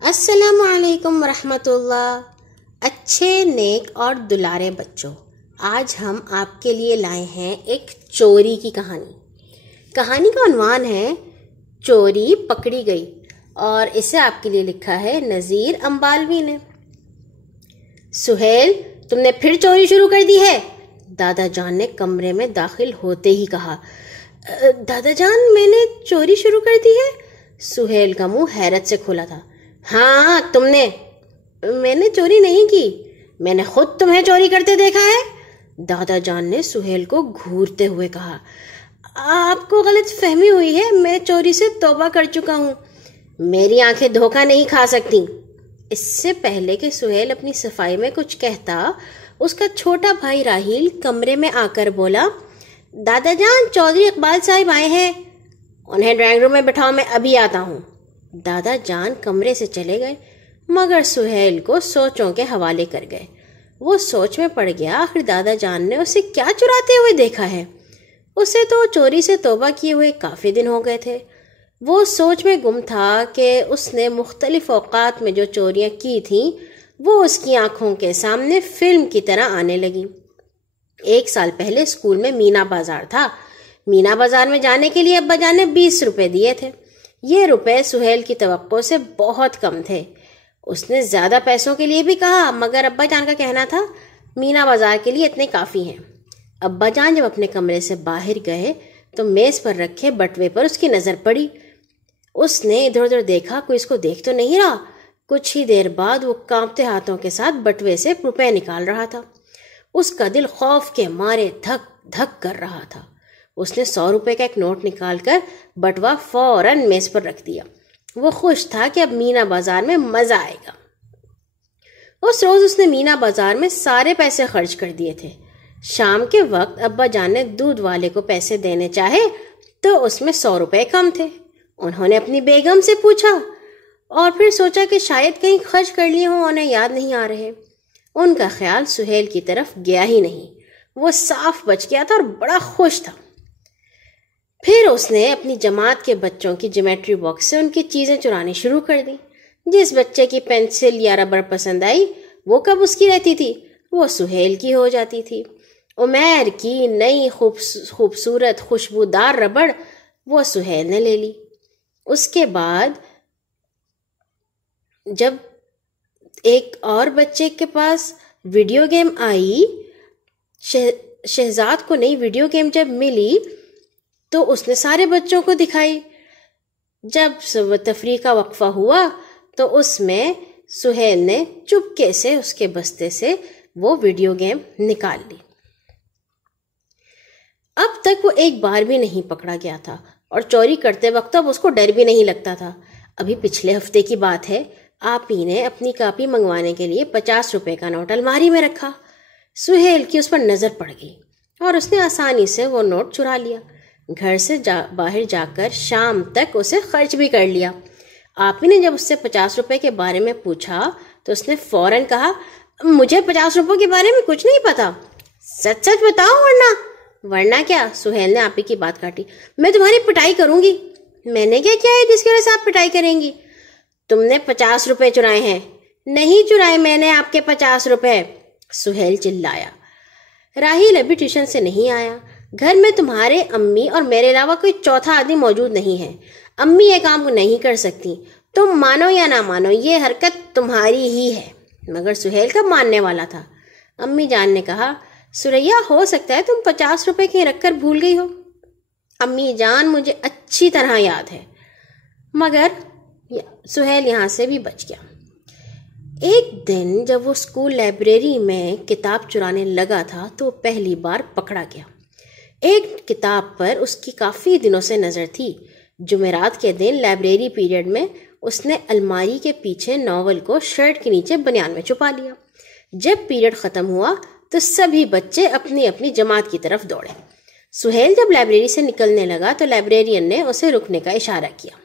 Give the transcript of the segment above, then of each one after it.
السلام علیکم ورحمۃ اللہ۔ اچھے نیک اور دلارے بچوں، آج ہم آپ کے لیے لائے ہیں ایک چوری کی کہانی۔ کہانی کا عنوان ہے چوری پکڑی گئی، اور اسے آپ کے لیے لکھا ہے نذیر امبالوی نے۔ سہیل، تم نے پھر چوری شروع کر دی ہے؟ دادا جان نے کمرے میں داخل ہوتے ہی کہا۔ دادا جان، میں نے چوری شروع کر دی ہے؟ سہیل کا منہ حیرت سے کھلا تھا۔ ہاں تم نے۔ میں نے چوری نہیں کی، میں نے خود تمہیں چوری کرتے دیکھا ہے، دادا جان نے سہیل کو گھورتے ہوئے کہا۔ آپ کو غلط فہمی ہوئی ہے، میں چوری سے توبہ کر چکا ہوں۔ میری آنکھیں دھوکہ نہیں کھا سکتی۔ اس سے پہلے کہ سہیل اپنی صفائی میں کچھ کہتا، اس کا چھوٹا بھائی راہیل کمرے میں آ کر بولا، دادا جان، چودھری اقبال صاحب آئے ہیں، انہیں ڈرائنگ روم میں بٹھاؤ، میں ابھی آتا ہوں۔ دادا جان کمرے سے چلے گئے، مگر سہیل کو سوچوں کے حوالے کر گئے۔ وہ سوچ میں پڑ گیا، آخر دادا جان نے اسے کیا چراتے ہوئے دیکھا ہے؟ اسے تو چوری سے توبہ کیے ہوئے کافی دن ہو گئے تھے۔ وہ سوچ میں گم تھا کہ اس نے مختلف اوقات میں جو چوریاں کی تھیں وہ اس کی آنکھوں کے سامنے فلم کی طرح آنے لگیں۔ 1 سال پہلے اسکول میں مینا بازار تھا۔ مینا بازار میں جانے کے لیے ابا جان نے 20 روپے دیے تھے۔ یہ روپے سہیل کی توقع سے بہت کم تھے۔ اس نے زیادہ پیسوں کے لیے بھی کہا، مگر ابا جان کا کہنا تھا مینا بازار کے لیے اتنے کافی ہیں۔ ابا جان جب اپنے کمرے سے باہر گئے تو میز پر رکھے بٹوے پر اس کی نظر پڑی۔ اس نے ادھر ادھر دیکھا، کوئی اس کو دیکھ تو نہیں رہا۔ کچھ ہی دیر بعد وہ کانپتے ہاتھوں کے ساتھ بٹوے سے روپے نکال رہا تھا۔ اس کا دل خوف کے مارے دھک دھک کر رہا تھا۔ اس نے 100 روپے کا ایک نوٹ نکال کر بٹوا فوراً میز پر رکھ دیا۔ وہ خوش تھا کہ اب مینا بازار میں مزہ آئے گا۔ اس روز اس نے مینا بازار میں سارے پیسے خرچ کر دیے تھے۔ شام کے وقت ابا جان نے دودھ والے کو پیسے دینے چاہے تو اس میں 100 روپے کم تھے۔ انہوں نے اپنی بیگم سے پوچھا اور پھر سوچا کہ شاید کہیں خرچ کر لیے ہوں، انہیں یاد نہیں آ رہے۔ ان کا خیال سہیل کی طرف گیا ہی نہیں۔ وہ صاف بچ گیا تھا اور بڑا خوش تھا۔ پھر اس نے اپنی جماعت کے بچوں کی جیومیٹری باکس سے ان کی چیزیں چرانی شروع کر دی۔ جس بچے کی پینسل یا ربڑ پسند آئی وہ کب اس کی رہتی تھی، وہ سہیل کی ہو جاتی تھی۔ عمیر کی نئی خوبصورت خوشبودار ربڑ وہ سہیل نے لے لی۔ اس کے بعد جب ایک اور بچے کے پاس ویڈیو گیم آئی، شہزاد کو نئی ویڈیو گیم جب ملی تو اس نے سارے بچوں کو دکھائی۔ جب تفریح کا وقفہ ہوا تو اس میں سہیل نے چپکے سے اس کے بستے سے وہ ویڈیو گیم نکال لی۔ اب تک وہ ایک بار بھی نہیں پکڑا گیا تھا اور چوری کرتے وقت اب اس کو ڈر بھی نہیں لگتا تھا۔ ابھی پچھلے ہفتے کی بات ہے، آپ ہی نے اپنی کاپی منگوانے کے لیے 50 روپے کا نوٹ الماری میں رکھا۔ سہیل کی اس پر نظر پڑ گئی اور اس نے آسانی سے وہ نوٹ چرا لیا۔ گھر سے باہر جا کر شام تک اسے خرچ بھی کر لیا۔ آپ ہی نے جب اس سے 50 روپے کے بارے میں پوچھا تو اس نے فوراً کہا، مجھے 50 روپے کے بارے میں کچھ نہیں پتا، سچ سچ بتاؤ ورنہ کیا؟ سہیل نے آپ ہی کی بات کاٹی۔ میں تمہاری پٹائی کروں گی۔ میں نے کیا کیا ہے جس کی وجہ سے آپ پٹائی کریں گی؟ تم نے 50 روپے چرائے ہیں۔ نہیں چرائے میں نے آپ کے 50 روپے، سہیل چلایا۔ راہیل ابھی ٹیوشن سے نہیں آیا۔ گھر میں تمہارے امی اور میرے علاوہ کوئی چوتھا آدمی موجود نہیں ہے۔ امی یہ کام نہیں کر سکتی، تم مانو یا نہ مانو یہ حرکت تمہاری ہی ہے۔ مگر سہیل کب ماننے والا تھا؟ امی جان نے کہا، سریا، ہو سکتا ہے تم 50 روپے کہیں رکھ کر بھول گئی ہو۔ امی جان، مجھے اچھی طرح یاد ہے۔ مگر سہیل یہاں سے بھی بچ گیا۔ ایک دن جب وہ اسکول لائبریری میں کتاب چرانے لگا تھا تو وہ پہلی بار پکڑا گیا۔ ایک کتاب پر اس کی کافی دنوں سے نظر تھی۔ جمعرات کے دن لائبریری پیریڈ میں اس نے الماری کے پیچھے ناول کو شرٹ کے نیچے بنیان میں چھپا لیا۔ جب پیریڈ ختم ہوا تو سبھی بچے اپنی اپنی جماعت کی طرف دوڑے۔ سہیل جب لائبریری سے نکلنے لگا تو لائبریرین نے اسے رکنے کا اشارہ کیا۔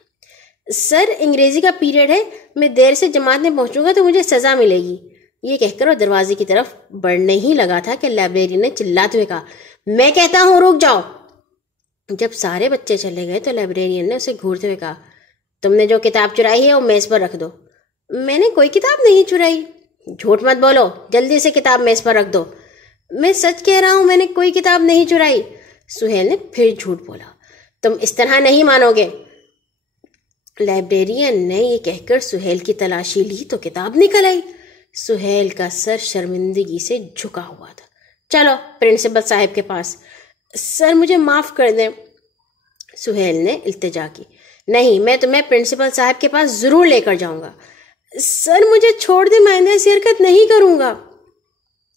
سر، انگریزی کا پیریڈ ہے، میں دیر سے جماعت میں پہنچوں گا تو مجھے سزا ملے گی۔ یہ کہہ کر وہ دروازے کی طرف بڑھنے ہی لگا تھا کہ لائبریرین نے چلاتے ہوئے کہا، میں کہتا ہوں رک جاؤ۔ جب سارے بچے چلے گئے تو لائبریرین نے اسے گھورتے ہوئے کہا، تم نے جو کتاب چرائی ہے وہ میز پر رکھ دو۔ میں نے کوئی کتاب نہیں چرائی۔ جھوٹ مت بولو، جلدی سے کتاب میز پر رکھ دو۔ میں سچ کہہ رہا ہوں، میں نے کوئی کتاب نہیں چرائی۔ سہیل نے پھر جھوٹ بولا۔ تم اس طرح نہیں مانو گے۔ لائبریرین نے یہ کہہ کر سہیل کی تلاشی لی تو کتاب نکل آئی۔ سہیل کا سر شرمندگی سے جھکا ہوا تھا۔ چلو پرنسپل صاحب کے پاس۔ سر مجھے معاف کر دیں، سہیل نے التجا کی۔ نہیں، میں تمہیں پرنسپل صاحب کے پاس ضرور لے کر جاؤں گا۔ سر مجھے چھوڑ دیں، میں آئندہ ایسی حرکت نہیں کروں گا۔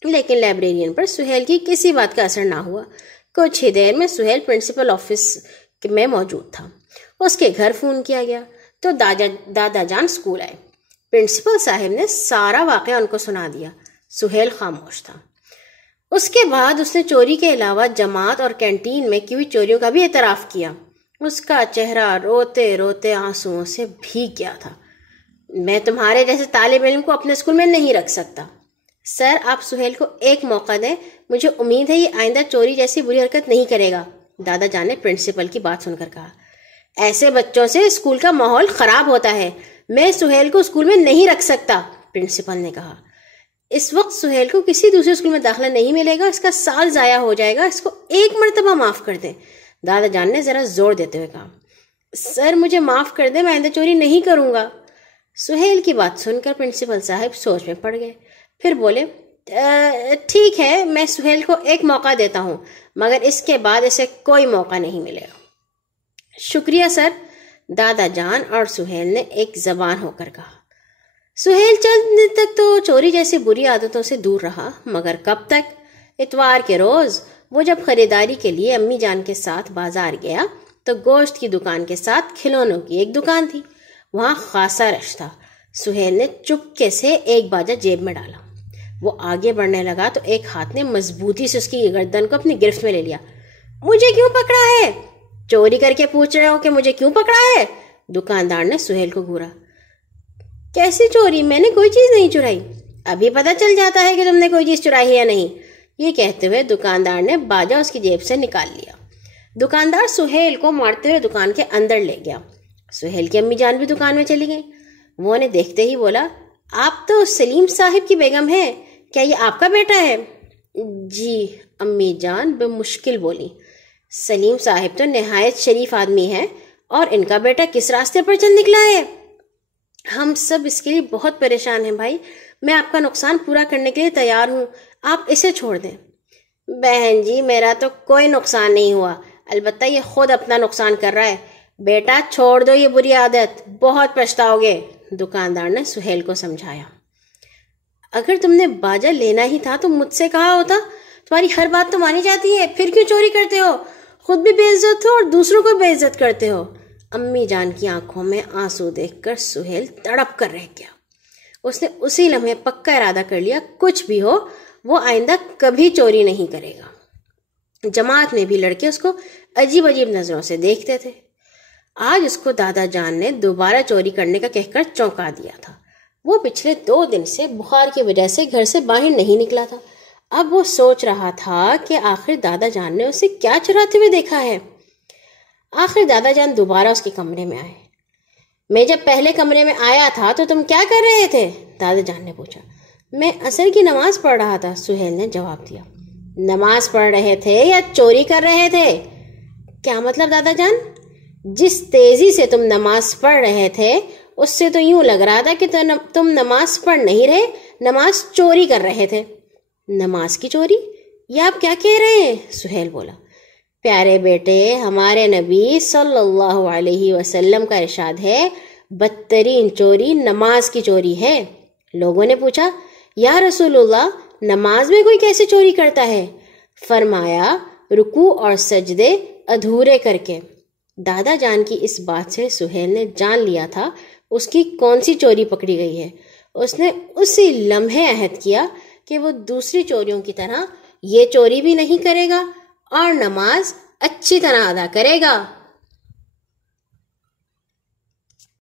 لیکن لائبریرین پر سہیل کی کسی بات کا اثر نہ ہوا۔ کچھ ہی دیر میں سہیل پرنسپل آفس میں موجود تھا۔ اس کے گھر فون کیا گیا تو دادا جان اسکول آئے۔ پرنسپل صاحب نے سارا واقعہ ان کو سنا دیا۔ سہیل خاموش تھا۔ اس کے بعد اس نے چوری کے علاوہ جماعت اور کینٹین میں کی ہوئی چوریوں کا بھی اعتراف کیا۔ اس کا چہرہ روتے روتے آنسوؤں سے بھیگ گیا تھا۔ میں تمہارے جیسے طالب علم کو اپنے اسکول میں نہیں رکھ سکتا۔ سر آپ سہیل کو ایک موقع دیں، مجھے امید ہے یہ آئندہ چوری جیسی بری حرکت نہیں کرے گا، دادا جان نے پرنسپل کی بات سن کر کہا۔ ایسے بچوں سے اسکول کا ماحول خراب ہوتا ہے، میں سہیل کو اسکول میں نہیں رکھ سکتا، پرنسپل نے کہا۔ اس وقت سہیل کو کسی دوسرے اسکول میں داخلہ نہیں ملے گا، اس کا سال ضائع ہو جائے گا، اس کو ایک مرتبہ معاف کر دیں، دادا جان نے ذرا زور دیتے ہوئے کہا۔ سر مجھے معاف کر دیں، میں آئندہ چوری نہیں کروں گا۔ سہیل کی بات سن کر پرنسپل صاحب سوچ میں پڑ گئے، پھر بولے ٹھیک ہے، میں سہیل کو ایک موقع دیتا ہوں، مگر اس کے بعد اسے کوئی موقع نہیں ملے گا۔ شکریہ سر، دادا جان اور سہیل نے ایک زبان ہو کر کہا۔ سہیل چند دن تک تو چوری جیسی بری عادتوں سے دور رہا، مگر کب تک؟ اتوار کے روز وہ جب خریداری کے لیے امی جان کے ساتھ بازار گیا تو گوشت کی دکان کے ساتھ کھلونوں کی ایک دکان تھی، وہاں خاصا رش تھا۔ سہیل نے چپکے سے ایک باجا جیب میں ڈالا۔ وہ آگے بڑھنے لگا تو ایک ہاتھ نے مضبوطی سے اس کی گردن کو اپنی گرفت میں لے لیا۔ مجھے کیوں پکڑا ہے؟ چوری کر کے پوچھ رہے ہو کہ مجھے کیوں پکڑا ہے؟ دکاندار نے سہیل کو گھورا۔ کیسی چوری؟ میں نے کوئی چیز نہیں چرائی۔ ابھی پتہ چل جاتا ہے کہ تم نے کوئی چیز چرائی ہے یا نہیں۔ یہ کہتے ہوئے دکاندار نے باجا اس کی جیب سے نکال لیا۔ دکاندار سہیل کو مارتے ہوئے دکان کے اندر لے گیا۔ سہیل کی امی جان بھی دکان میں چلی گئی۔ وہ انہیں دیکھتے ہی بولا، آپ تو سلیم صاحب کی بیگم ہے، کیا یہ آپ کا بیٹا ہے؟ جی، امی جان بے مشکل بولی۔ سلیم صاحب تو نہایت شریف آدمی ہے، اور ان کا بیٹا کس راستے پر چل نکلا ہے؟ ہم سب اس کے لیے بہت پریشان ہیں بھائی، میں آپ کا نقصان پورا کرنے کے لیے تیار ہوں، آپ اسے چھوڑ دیں۔ بہن جی، میرا تو کوئی نقصان نہیں ہوا، البتہ یہ خود اپنا نقصان کر رہا ہے۔ بیٹا چھوڑ دو یہ بری عادت، بہت پچھتاؤ گے، دکاندار نے سہیل کو سمجھایا۔ اگر تم نے باجا لینا ہی تھا تو مجھ سے کہا ہوتا، تمہاری ہر بات تو مانی جاتی ہے، پھر کیوں چوری کرتے ہو؟ خود بھی بے عزت ہو اور دوسروں کو بے عزت کرتے ہو۔ امی جان کی آنکھوں میں آنسو دیکھ کر سہیل تڑپ کر رہ گیا۔ اس نے اسی لمحے پکا ارادہ کر لیا، کچھ بھی ہو وہ آئندہ کبھی چوری نہیں کرے گا۔ جماعت میں بھی لڑکے اس کو عجیب عجیب نظروں سے دیکھتے تھے۔ آج اس کو دادا جان نے دوبارہ چوری کرنے کا کہہ کر چونکا دیا تھا۔ وہ پچھلے 2 دن سے بخار کی وجہ سے گھر سے باہر نہیں نکلا تھا۔ اب وہ سوچ رہا تھا کہ آخر دادا جان نے اسے کیا چراتے ہوئے دیکھا ہے۔ آخر دادا جان دوبارہ اس کے کمرے میں آئے۔ میں جب پہلے کمرے میں آیا تھا تو تم کیا کر رہے تھے؟ دادا جان نے پوچھا۔ میں عصر کی نماز پڑھ رہا تھا، سہیل نے جواب دیا۔ نماز پڑھ رہے تھے یا چوری کر رہے تھے؟ کیا مطلب دادا جان؟ جس تیزی سے تم نماز پڑھ رہے تھے اس سے تو یوں لگ رہا تھا کہ تم نماز پڑھ نہیں رہے، نماز چوری کر رہے تھے۔ نماز کی چوری؟ یہ آپ کیا کہہ رہے ہیں؟ سہیل بولا۔ پیارے بیٹے، ہمارے نبی صلی اللہ علیہ وسلم کا ارشاد ہے، بدترین چوری نماز کی چوری ہے۔ لوگوں نے پوچھا، یا رسول اللہ، نماز میں کوئی کیسے چوری کرتا ہے؟ فرمایا، رکوع اور سجدے ادھورے کر کے۔ دادا جان کی اس بات سے سہیل نے جان لیا تھا اس کی کون سی چوری پکڑی گئی ہے۔ اس نے اسی لمحے عہد کیا کہ وہ دوسری چوریوں کی طرح یہ چوری بھی نہیں کرے گا اور نماز اچھی طرح ادا کرے گا۔